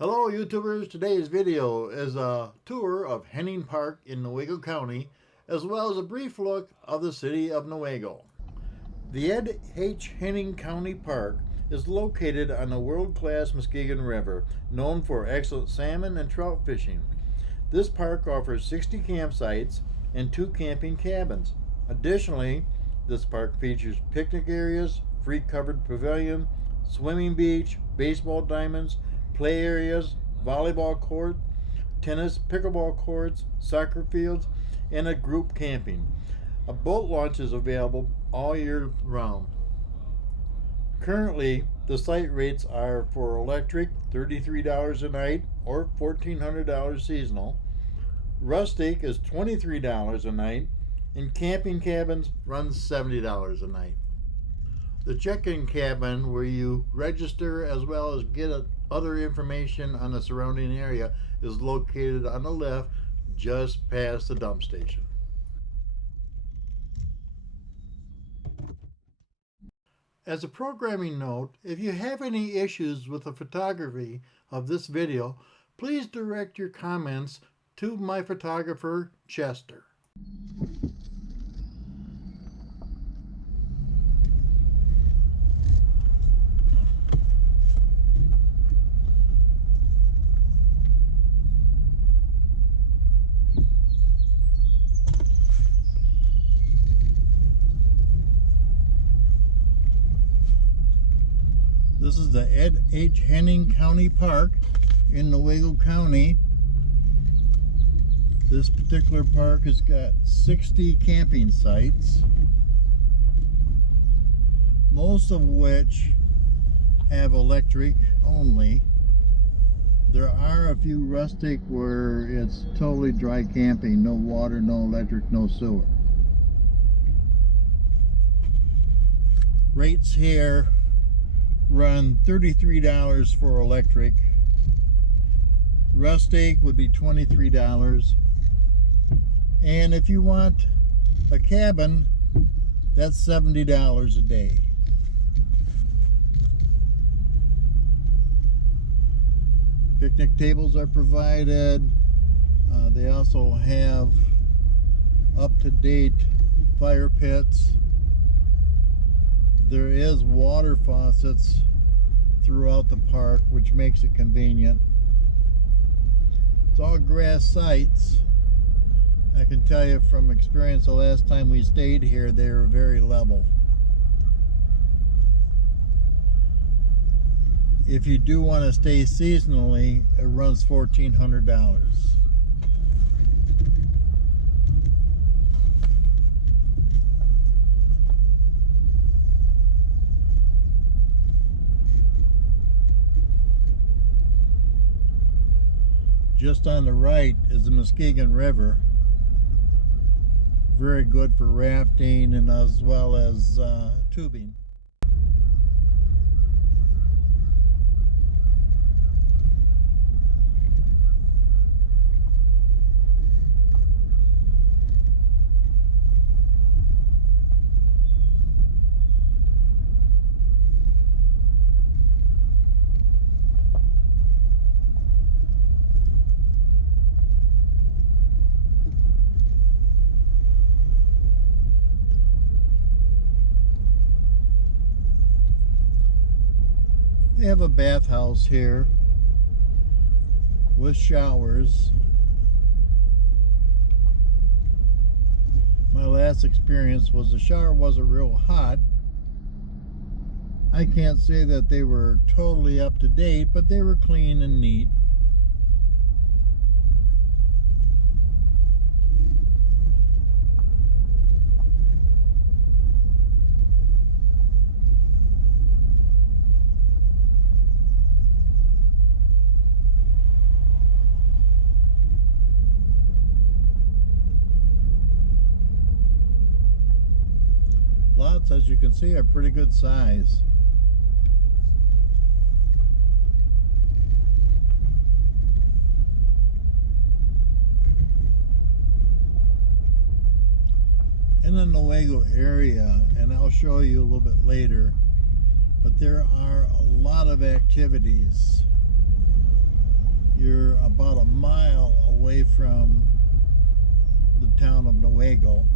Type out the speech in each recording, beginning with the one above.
Hello YouTubers, today's video is a tour of Henning Park in Newaygo County, as well as a brief look of the city of Newaygo. The Ed H. Henning County Park is located on the world-class Muskegon River, known for excellent salmon and trout fishing. This park offers 60 campsites and 2 camping cabins. Additionally, this park features picnic areas, free covered pavilion, swimming beach, baseball diamonds, play areas, volleyball court, tennis, pickleball courts, soccer fields, and a group camping. A boat launch is available all year round. Currently, the site rates are for electric $33 a night or $1,400 seasonal. Rustic is $23 a night, and camping cabins run $70 a night. The check-in cabin, where you register as well as get other information on the surrounding area, is located on the left just past the dump station. As a programming note, if you have any issues with the photography of this video, please direct your comments to my photographer, Chester. This is the Ed H. Henning County Park in Newaygo County. This particular park has got 60 camping sites, most of which have electric only. There are a few rustic where it's totally dry camping, no water, no electric, no sewer. Rates here run $33 for electric. Rustic would be $23. And if you want a cabin, that's $70 a day. Picnic tables are provided. They also have up-to-date fire pits. There is water faucets throughout the park, which makes it convenient. It's all grass sites. I can tell you from experience, the last time we stayed here, they were very level. If you do want to stay seasonally, it runs $1,400. Just on the right is the Muskegon River. Very good for rafting and as well as tubing. They have a bathhouse here with showers. My last experience was the shower wasn't real hot. I can't say that they were totally up to date, but they were clean and neat. Lots, as you can see, are pretty good size. In the Newaygo area, and I'll show you a little bit later, but there are a lot of activities away from the town of Newaygo.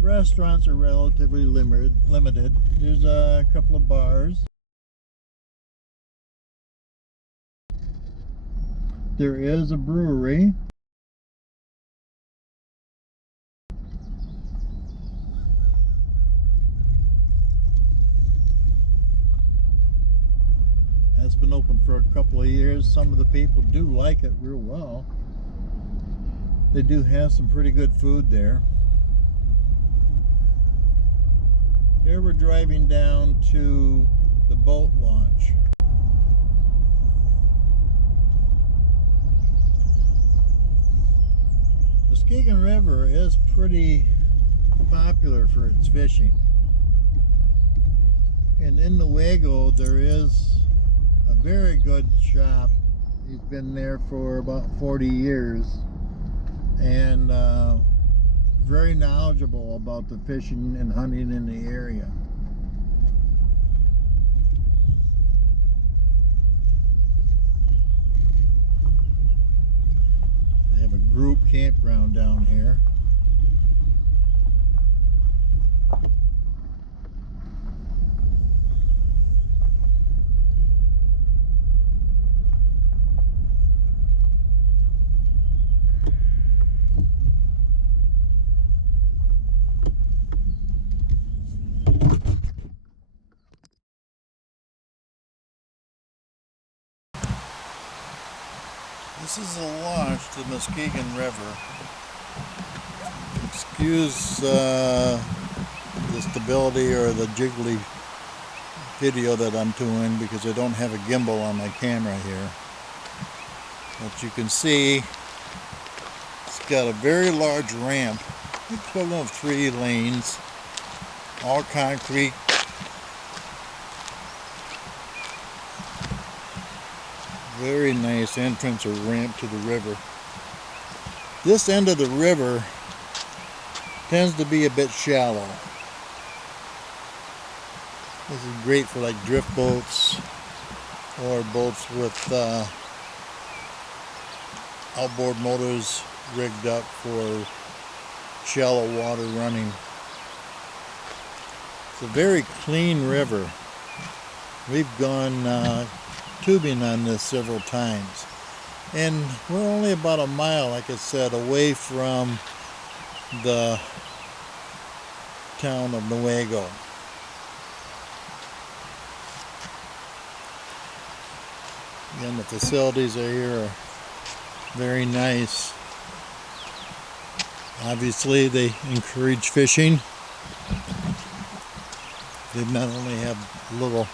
Restaurants are relatively limited. There's a couple of bars. There is a brewery. That's been open for a couple of years. Some of the people do like it real well. They do have some pretty good food there. Here we're driving down to the boat launch. The Muskegon River is pretty popular for its fishing. And in Newaygo there is a very good shop. He's been there for about 40 years and very knowledgeable about the fishing and hunting in the area. They have a group campground down here. This is a launch to the Muskegon River. Excuse the stability or the jiggly video that I'm doing because I don't have a gimbal on my camera here. But you can see it's got a very large ramp, equivalent of 3 lanes, all concrete. Very nice entrance or ramp to the river. This end of the river tends to be a bit shallow. This is great for like drift boats or boats with outboard motors rigged up for shallow water running. It's a very clean river. We've gone tubing on this several times, and we're only about a mile, like I said, away from the town of Newaygo. Again, the facilities are here are very nice. Obviously they encourage fishing. They not only have little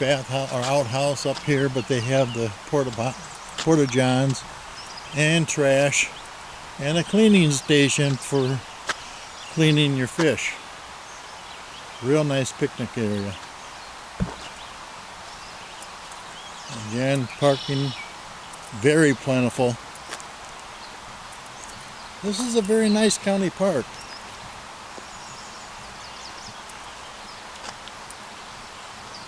bathhouse or outhouse up here, but they have the porta johns and trash and a cleaning station for cleaning your fish. Real nice picnic area. Again, parking very plentiful. This is a very nice county park.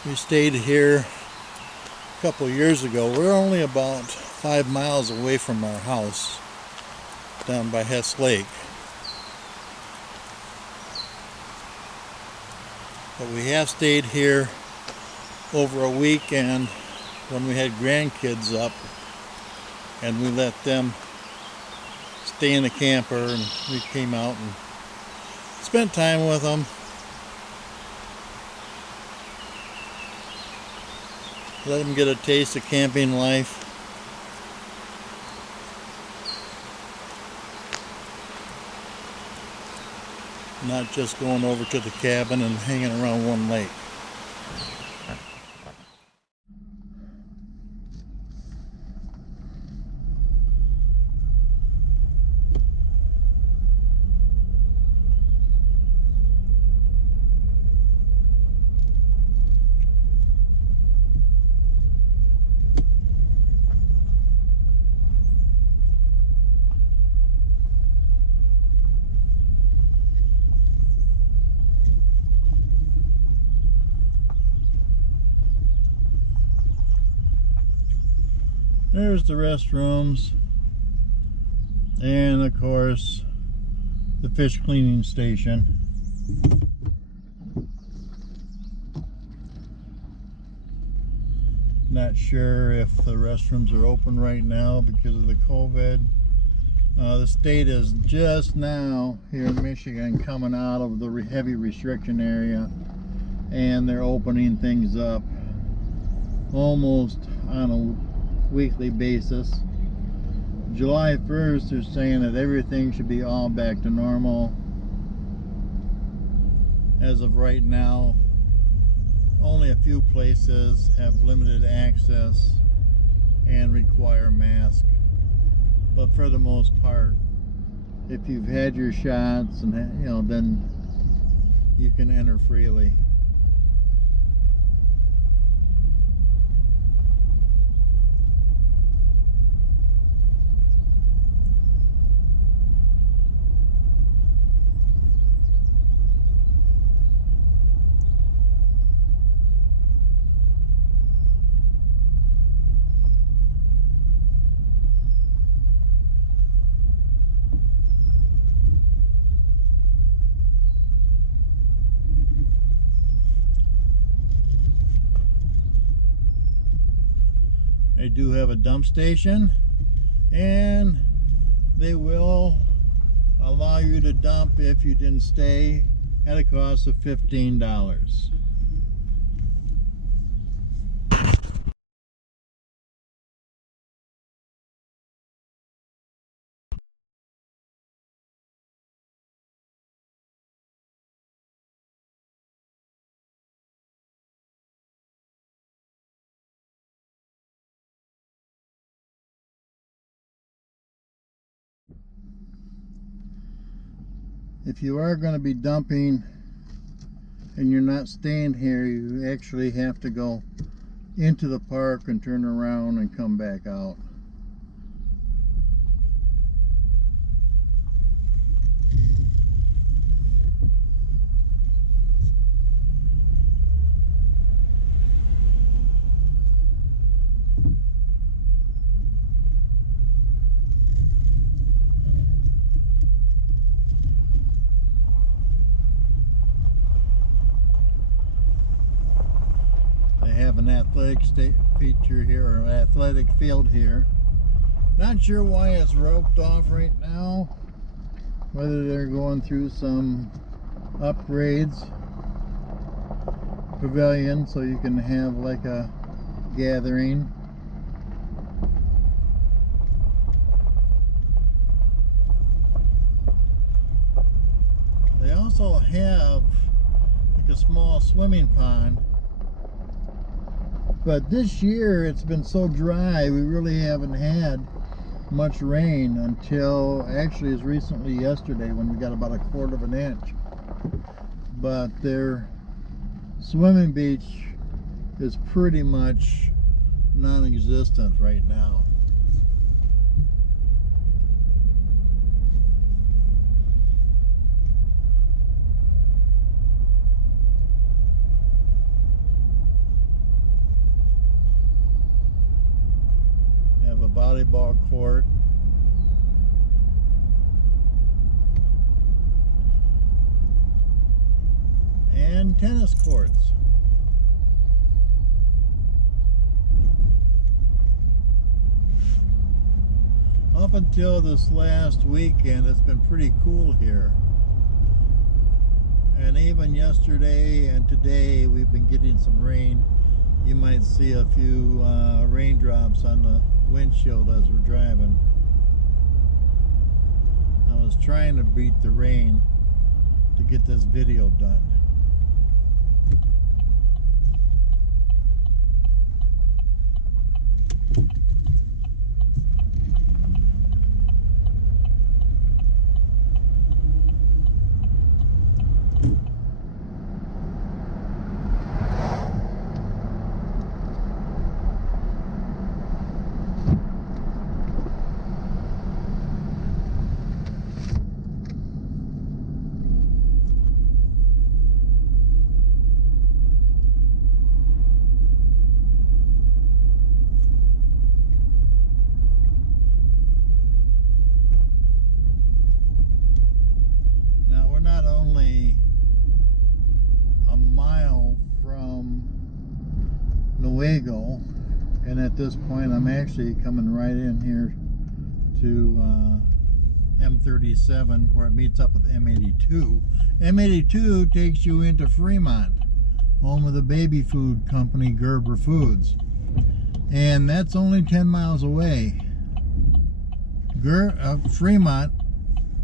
We stayed here a couple years ago. We're only about 5 miles away from our house down by Hess Lake. But we have stayed here over a weekend when we had grandkids up, and we let them stay in the camper, and we came out and spent time with them. Let them get a taste of camping life. Not just going over to the cabin and hanging around one lake. There's the restrooms, and of course the fish cleaning station. Not sure if the restrooms are open right now because of the COVID. The state is just now here in Michigan coming out of the heavy restriction area, and they're opening things up almost on a weekly basis. July 1st, they're saying that everything should be all back to normal. As of right now, only a few places have limited access and require masks. But for the most part, if you've had your shots and then you can enter freely. They do have a dump station, and they will allow you to dump if you didn't stay at a cost of $15. If you are going to be dumping and you're not staying here, you actually have to go into the park and turn around and come back out. Have an athletic feature here, or an athletic field here. Not sure why it's roped off right now, whether they're going through some upgrades. Pavilion, so you can have like a gathering. They also have like a small swimming pond. But this year it's been so dry, we really haven't had much rain until actually as recently yesterday when we got about 1/4 of an inch. But their swimming beach is pretty much non-existent right now. Volleyball court, and tennis courts. Up until this last weekend, it's been pretty cool here, and even yesterday and today we've been getting some rain. You might see a few raindrops on the windshield as we're driving. I was trying to beat the rain to get this video done. at this point, I'm actually coming right in here to M37 where it meets up with M82. M82 takes you into Fremont, home of the baby food company Gerber Foods, and that's only 10 miles away. Fremont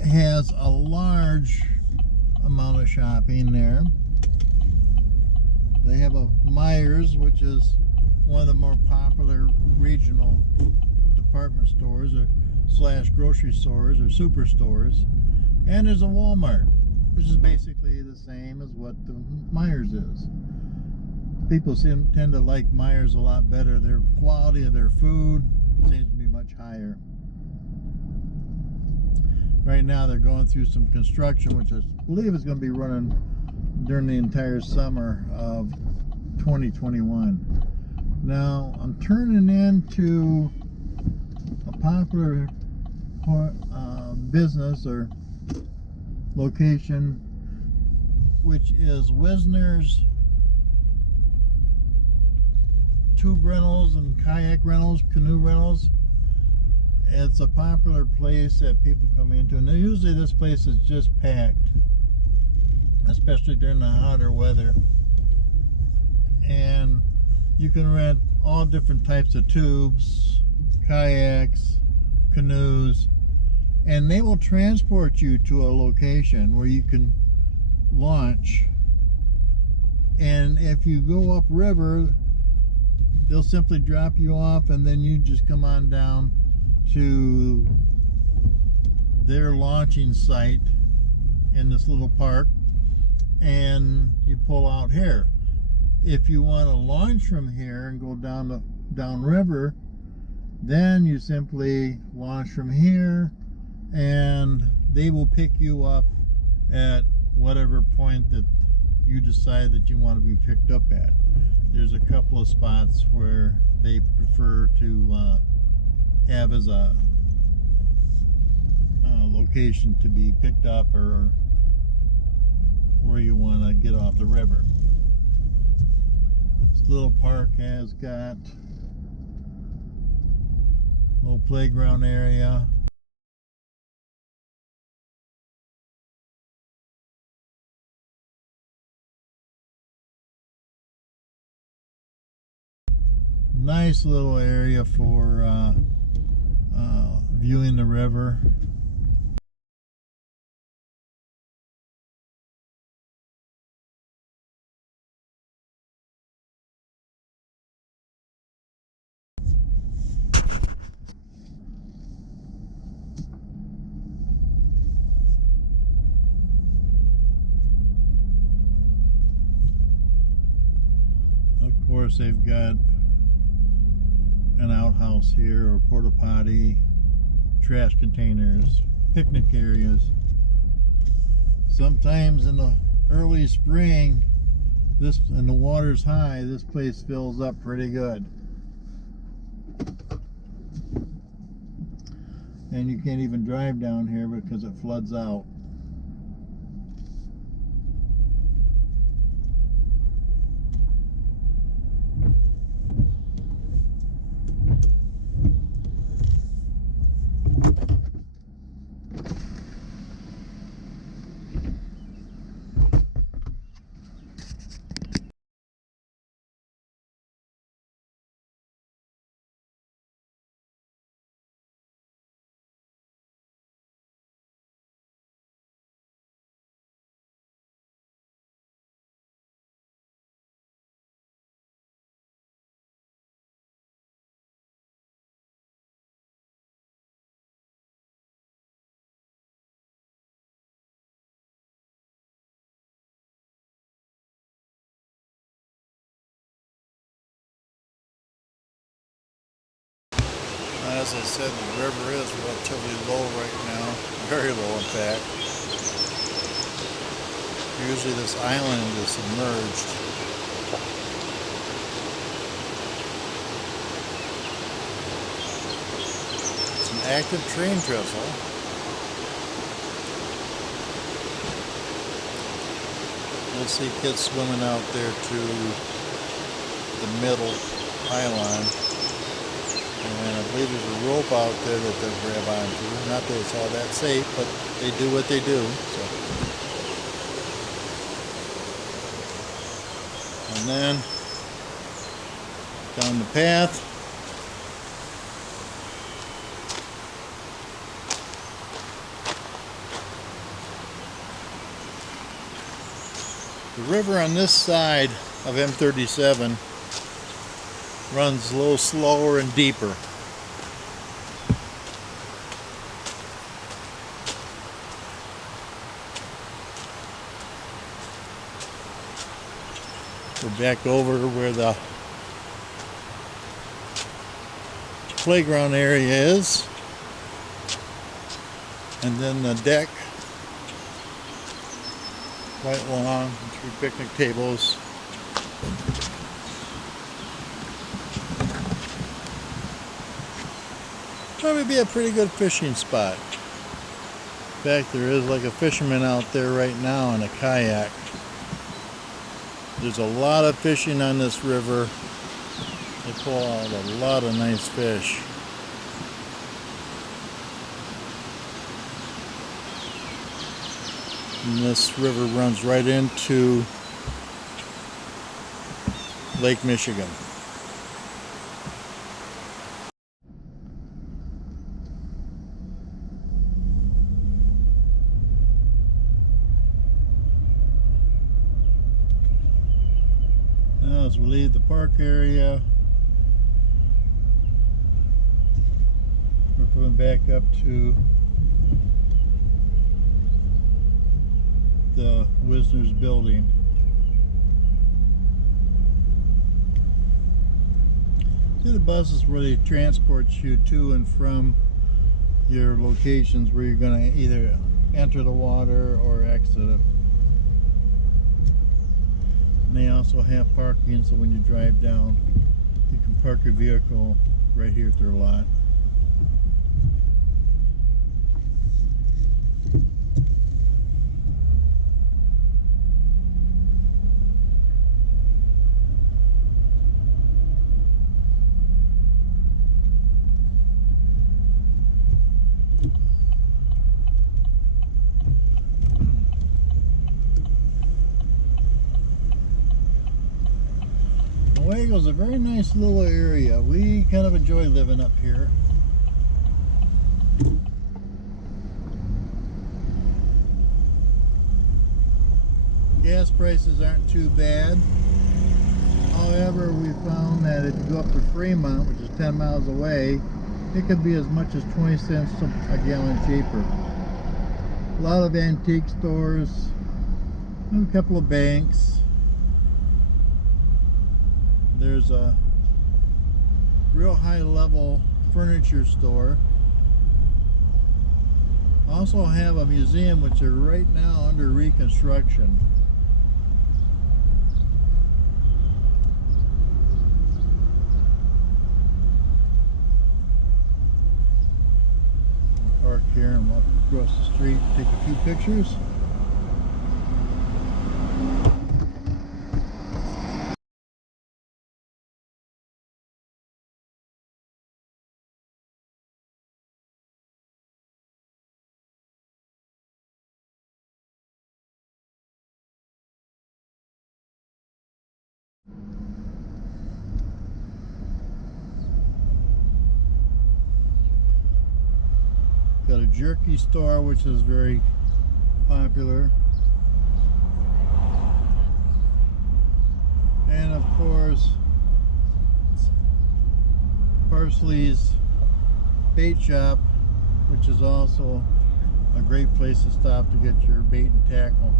has a large amount of shopping there. They have a Myers, which is one of the more popular regional department stores or slash grocery stores or superstores, and there's a Walmart, which is basically the same as what the Myers is. People tend to like Myers a lot better. Their quality of their food seems to be much higher. Right now they're going through some construction, which I believe is going to be running during the entire summer of 2021. Now I'm turning into a popular business or location, which is Wisner's tube rentals and kayak rentals, canoe rentals. It's a popular place that people come into, and usually this place is just packed, especially during the hotter weather. And you can rent all different types of tubes, kayaks, canoes, and they will transport you to a location where you can launch. And if you go upriver, they'll simply drop you off, and then you just come on down to their launching site in this little park, and you pull out here. If you want to launch from here and go down river, then you simply launch from here, and they will pick you up at whatever point that you decide that you want to be picked up at. There's a couple of spots where they prefer to have as a location to be picked up, or where you want to get off the river. This little park has got a little playground area. Nice little area for viewing the river. Of course, they've got an outhouse here, or porta potty, trash containers, picnic areas. Sometimes in the early spring, and the water's high, this place fills up pretty good. And you can't even drive down here because it floods out. As I said, the river is relatively low right now, very low in fact. Usually this island is submerged. It's an active train trestle. You'll see kids swimming out there to the middle pylon. And I believe there's a rope out there that they'll grab onto. Not that it's all that safe, but they do what they do. So. And then down the path. The river on this side of M37 runs a little slower and deeper. We're back over where the playground area is, and then the deck right along, 3 picnic tables. Probably be a pretty good fishing spot. In fact, there is like a fisherman out there right now in a kayak. There's a lot of fishing on this river. They pull out a lot of nice fish. And this river runs right into Lake Michigan. Now as we leave the park area, we're going back up to the Wisner's building. See, the buses where they transport you to and from your locations where you're going to either enter the water or exit it. And they also have parking, so when you drive down, you can park your vehicle right here at their lot. Newaygo is a very nice little area. We kind of enjoy living up here. Gas prices aren't too bad. However, we found that if you go up to Fremont, which is 10 miles away, it could be as much as 20 cents a gallon cheaper. A lot of antique stores, a couple of banks. There's a real high level furniture store. Also have a museum which are right now under reconstruction. Park here and walk across the street, take a few pictures. Got a jerky store which is very popular, and of course Parsley's bait shop, which is also a great place to stop to get your bait and tackle.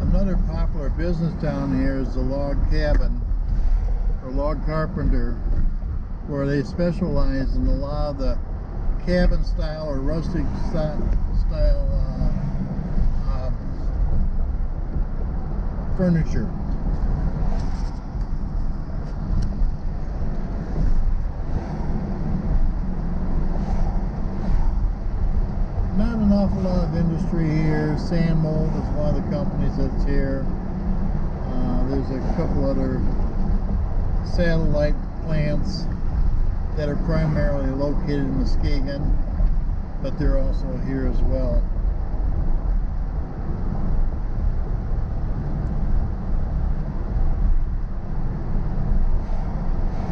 Another popular business down here is the log cabin or log carpenter, where they specialize in a lot of the cabin style or rustic style furniture. lot of industry here. Sand Mold is one of the companies that's here. There's a couple other satellite plants that are primarily located in Muskegon, but they're also here as well.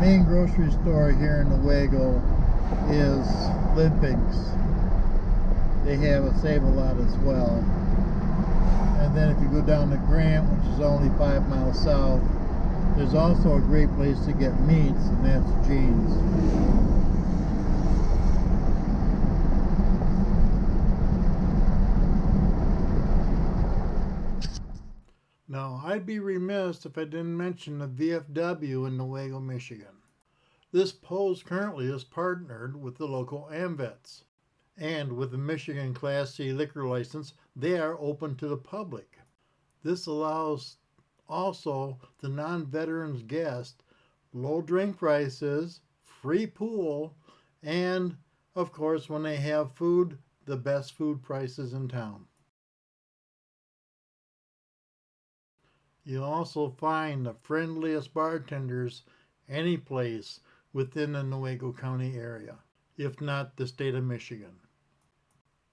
Main grocery store here in Newaygo is Limping's. They have a Save-A-Lot as well. And then if you go down to Grant, which is only 5 miles south, there's also a great place to get meats, and that's Jean's. Now, I'd be remiss if I didn't mention the VFW in Newaygo, Michigan. This post currently is partnered with the local AMVETS, and with the Michigan Class C liquor license, they are open to the public. This allows also the non-veterans guest low drink prices, free pool, and of course when they have food, the best food prices in town. You'll also find the friendliest bartenders any place within the Newaygo County area, if not the state of Michigan.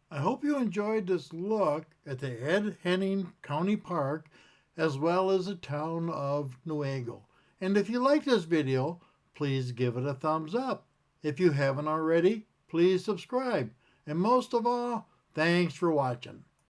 I hope you enjoyed this look at the Henning County Park as well as the town of Newaygo. And if you like this video, please give it a thumbs up. If you haven't already, please subscribe. And most of all, thanks for watching.